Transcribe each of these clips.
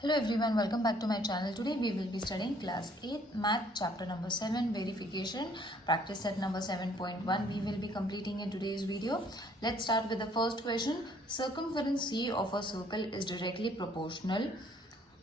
Hello everyone, welcome back to my channel. Today we will be studying class 8 math chapter number 7 verification practice set number 7.1. We will be completing in today's video. Let's start with the first question. Circumference C of a circle is directly proportional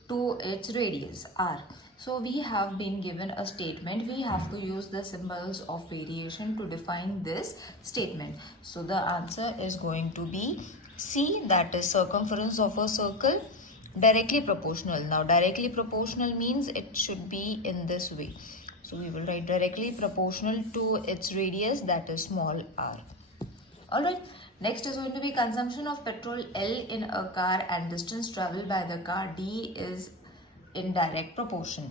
to its radius r. So we have been given a statement. We have to use the symbols of variation to define this statement. So the answer is going to be C, that is circumference of a circle directly proportional. Now directly proportional means it should be in this way. So we will write directly proportional to its radius, that is small r. Alright, next is going to be consumption of petrol L in a car and distance traveled by the car D is in direct proportion.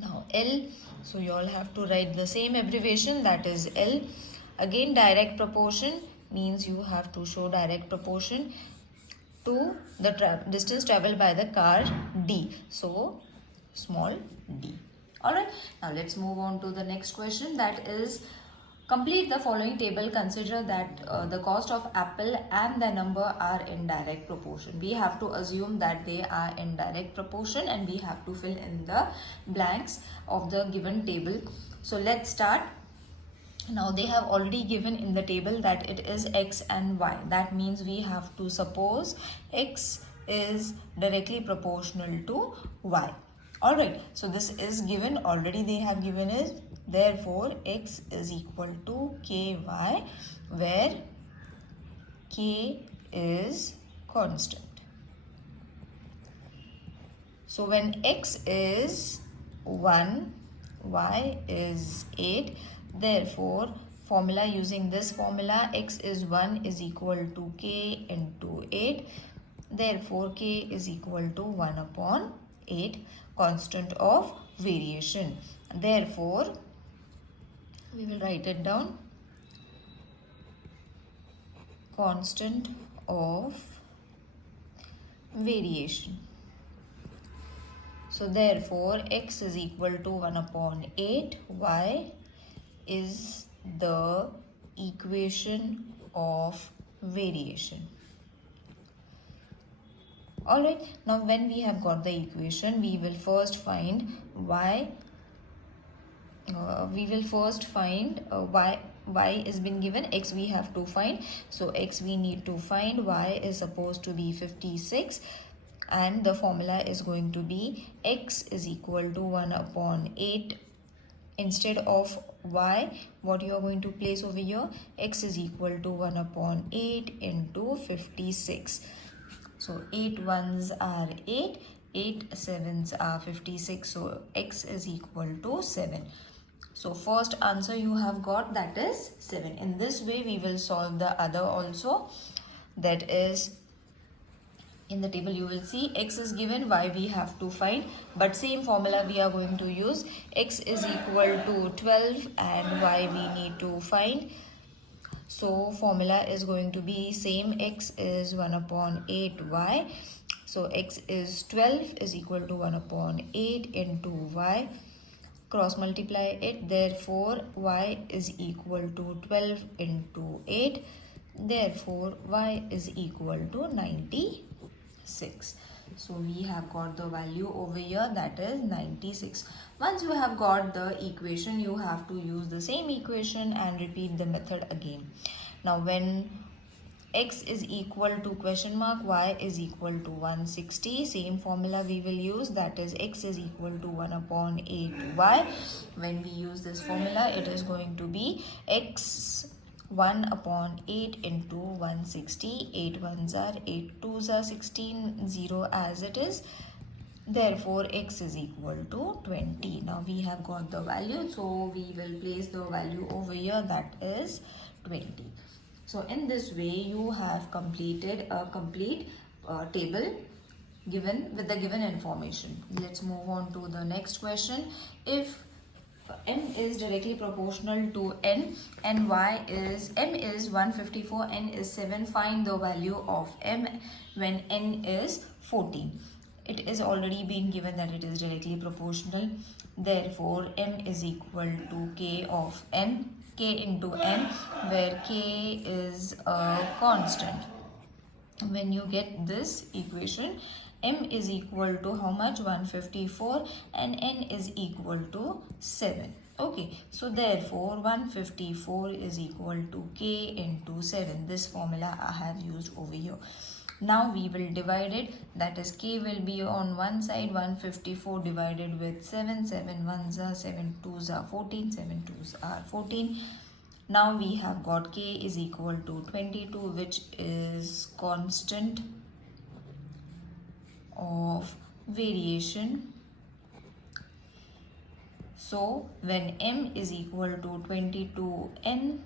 Now L, so you all have to write the same abbreviation, that is L. Again direct proportion means you have to show direct proportion to the distance traveled by the car D. So small d. Alright, now let's move on to the next question, that is complete the following table. Consider that the cost of apple and the number are in direct proportion. We have to assume that they are in direct proportion and we have to fill in the blanks of the given table. So let's start. Now they have already given in the table that it is x and y. That means we have to suppose x is directly proportional to y. Alright, so this is given already. They have given is therefore x is equal to ky, where k is constant. So when x is 1, y is 8. Therefore, formula, using this formula, x is 1 is equal to k into 8. Therefore, k is equal to 1 upon 8, constant of variation. Therefore, we will write it down, constant of variation. So, therefore, x is equal to 1 upon 8, y is the equation of variation. Alright, now when we have got the equation, we will first find y. Y is been given, x we have to find. So x we need to find, y is supposed to be 56. And the formula is going to be x is equal to 1 upon 8. Instead of y, what you are going to place over here, x is equal to 1 upon 8 into 56. So 8 ones are 8, 8 sevens are 56. So x is equal to 7. So first answer you have got, that is 7. In this way we will solve the other also, that is, in the table you will see x is given, y we have to find, but same formula we are going to use. X is equal to 12 and y we need to find. So formula is going to be same, x is 1 upon 8y. So x is 12 is equal to 1 upon 8 into y. Cross multiply it, therefore y is equal to 12 into 8. Therefore y is equal to 96. So we have got the value over here, that is 96. Once you have got the equation, you have to use the same equation and repeat the method again. Now when x is equal to question mark, y is equal to 160, same formula we will use, that is x is equal to 1 upon 8y. When we use this formula, it is going to be x 1 upon 8 into 160. 8 ones are 8 twos are 16, 0 as it is. Therefore, x is equal to 20. Now we have got the value, so we will place the value over here, that is 20. So in this way you have completed a complete table given with the given information. Let's move on to the next question. If m is directly proportional to n and m is 154, n is 7, find the value of m when n is 14. It is already been given that it is directly proportional. Therefore m is equal to k of n, k into n, where k is a constant. When you get this equation, m is equal to how much? 154, and n is equal to 7. Okay, so therefore 154 is equal to k into 7. This formula I have used over here. Now we will divide it, that is k will be on one side, 154 divided with 7, 7 1s are 7 2s are 14, 7 2s are 14. Now we have got k is equal to 22, which is constant of variation. So when m is equal to 22, n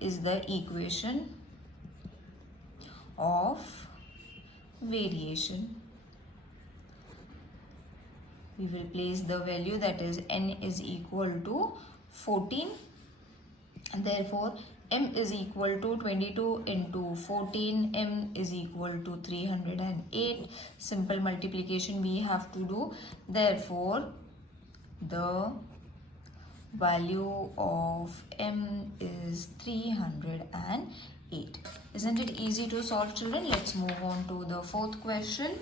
is the equation of variation. We will place the value, that is n is equal to 14, and therefore m is equal to 22 into 14, m is equal to 308. Simple multiplication we have to do. Therefore the value of m is 308. Isn't it easy to solve, children? Let's move on to the fourth question.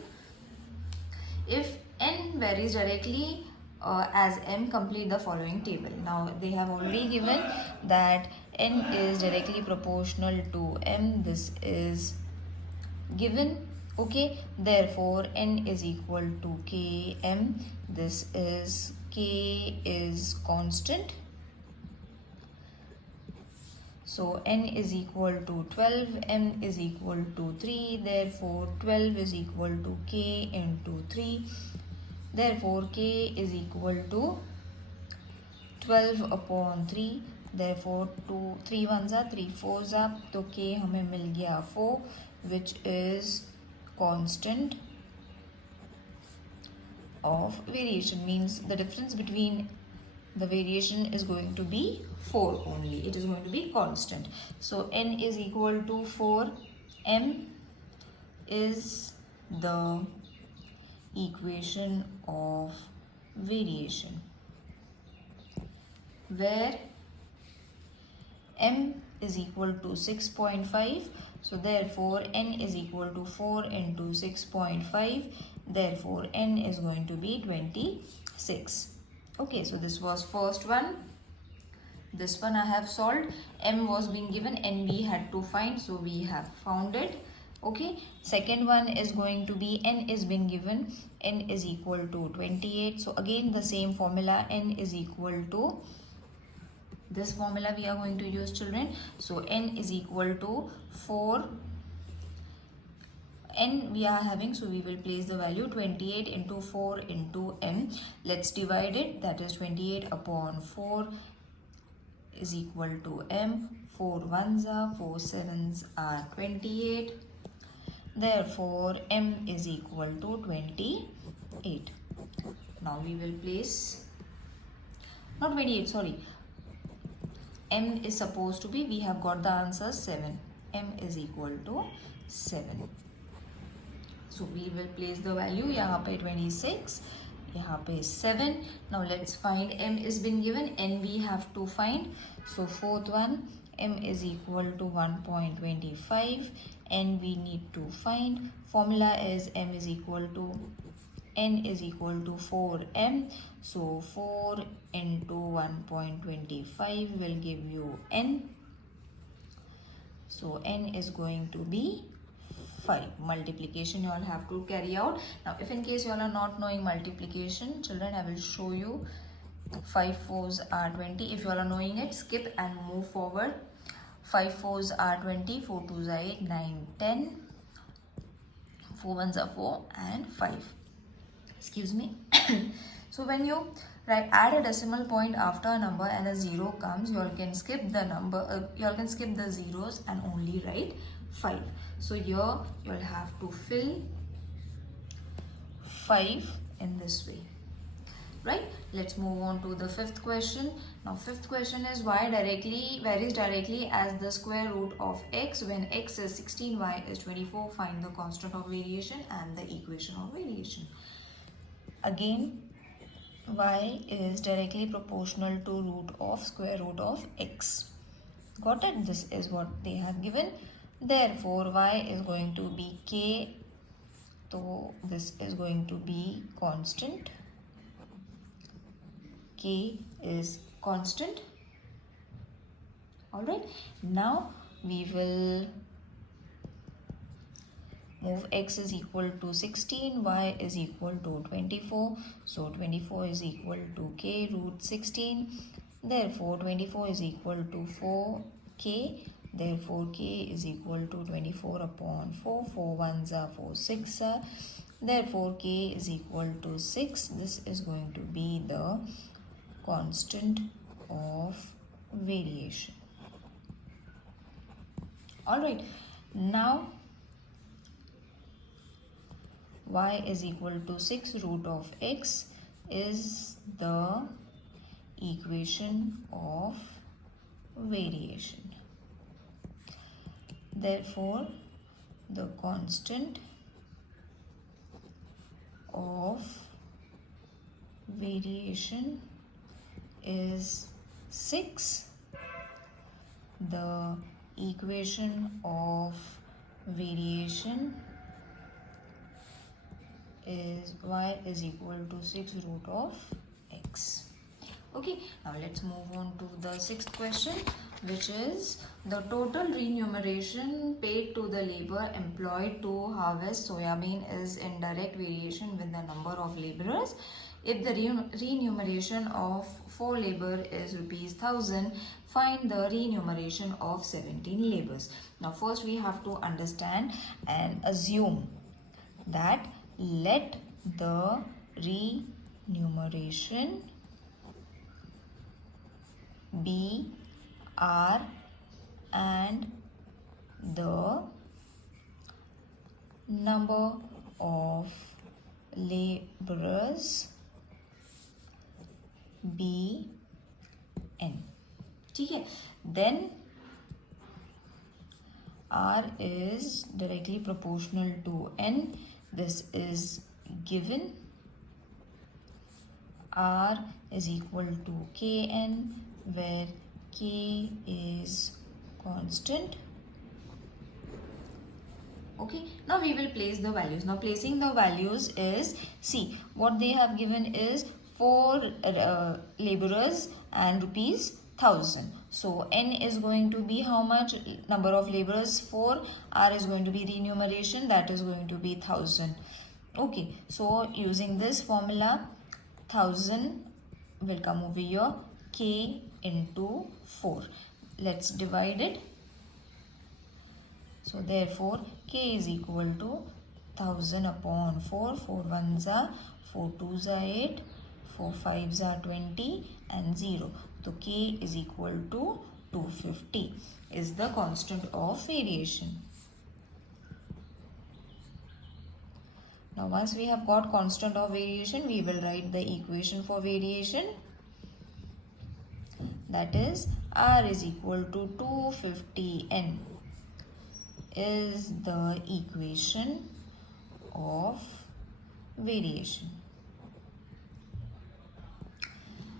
If n varies directly as m, complete the following table. Now they have already given that n is directly proportional to m. This is given. Okay, therefore n is equal to km. This is k is constant. So n is equal to 12, m is equal to 3, therefore 12 is equal to k into 3. Therefore k is equal to 12 upon 3. Therefore 3 1s are 3 4s are, तो k हमें मिल गया 4, which is constant of variation. Means the difference between the variation is going to be 4 only. It is going to be constant. So n is equal to 4. M is the equation of variation, where m is equal to 6.5. So therefore n is equal to 4 into 6.5. Therefore n is going to be 26. Okay, so this was first one. This one I have solved. M was being given, n we had to find, so we have found it. Okay, second one is going to be n is being given, n is equal to 28. So again the same formula, n is equal to, this formula we are going to use, children. So n is equal to 4. N we are having, so we will place the value 28 into 4 into m. Let's divide it, that is 28 upon 4 is equal to m. 4 1s are 4 7s are 28. Therefore m is equal to 28. Now we will place, not 28, sorry, m is supposed to be, we have got the answer 7. M is equal to 7. So we will place the value, यहाँ पे 26, यहाँ पे 7. Now let's find, m is been given, n we have to find. So fourth one, m is equal to 1.25, n we need to find. Formula is m is equal to, n is equal to 4m. So 4 into 1.25 will give you n. So n is going to be 5. Multiplication you all have to carry out. Now if in case you all are not knowing multiplication, children, I will show you. 5 4s are 20. If you all are knowing it, skip and move forward. 5 4s are 20, 4 2s are 8, 9 10, 4 1s are 4 and 5. Excuse me. So when you add a decimal point after a number and a 0 comes, you all can skip the number, you all can skip the zeros and only write 5. So here you will have to fill 5 in this way, right? Let's move on to the fifth question. Now fifth question is, y varies directly as the square root of x. When x is 16, y is 24. Find the constant of variation and the equation of variation. Again, y is directly proportional to root of square root of x. Got it? This is what they have given. Therefore y is going to be k. So this is going to be constant. K is constant. Alright, now we will move x is equal to 16, y is equal to 24. So 24 is equal to k root 16. Therefore 24 is equal to 4k. Therefore k is equal to 24 upon 4. 4 ones are 4 six are. Therefore k is equal to 6. This is going to be the constant of variation. Alright, now y is equal to 6 root of x is the equation of variation. Therefore, the constant of variation is 6. The equation of variation is y is equal to 6 root of x. Okay, now let's move on to the sixth question, which is the total remuneration paid to the labor employed to harvest soybean is in direct variation with the number of laborers. If the remuneration of 4 labor is rupees 1000, find the remuneration of 17 laborers. Now first we have to understand and assume that let the remuneration be R and the number of laborers be n. Okay, then R is directly proportional to n. This is given. R is equal to kn, where k is constant. Okay, now we will place the values. Now placing the values is, see what they have given is 4 laborers and rupees 1000. So n is going to be how much? Number of laborers 4. R is going to be remuneration, that is going to be 1000. Okay, so using this formula, 1000 will come over here, k into 4. Let's divide it. So therefore k is equal to 1000 upon 4. 4 ones are 4 twos are 8, 4 fives are 20 and 0. So k is equal to 250 is the constant of variation. Now once we have got constant of variation, we will write the equation for variation. That is R is equal to 250n is the equation of variation.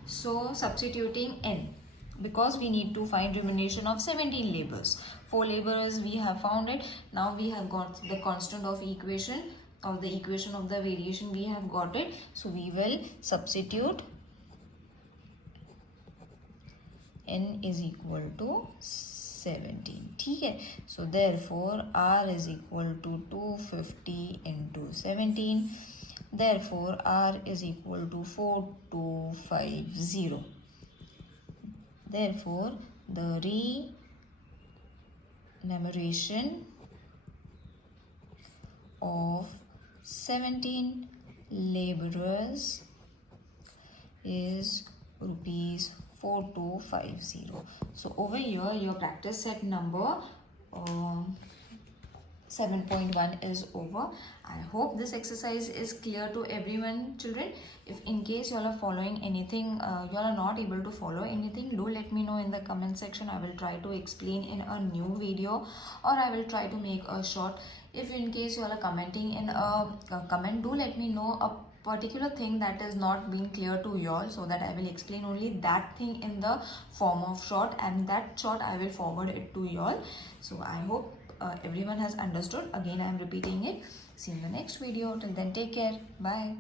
So substituting n, because we need to find remuneration of 17 laborers. 4 laborers we have found it. Now we have got the constant of equation of the equation of the variation, we have got it. So we will substitute n is equal to 17. Okay, so therefore R is equal to 250 into 17. Therefore R is equal to 4250. Therefore the remuneration of 17 laborers is rupees 4250. So over here your practice set number 7.1 is over. I hope this exercise is clear to everyone, children. If in case you all are following anything, you all are not able to follow anything, do let me know in the comment section. I will try to explain in a new video, or I will try to make a short. If in case you all are commenting in a comment, do let me know a particular thing that is not being clear to you all, so that I will explain only that thing in the form of short, and that short I will forward it to you all. So I hope everyone has understood. Again I am repeating it. See you in the next video. Till then, take care. Bye.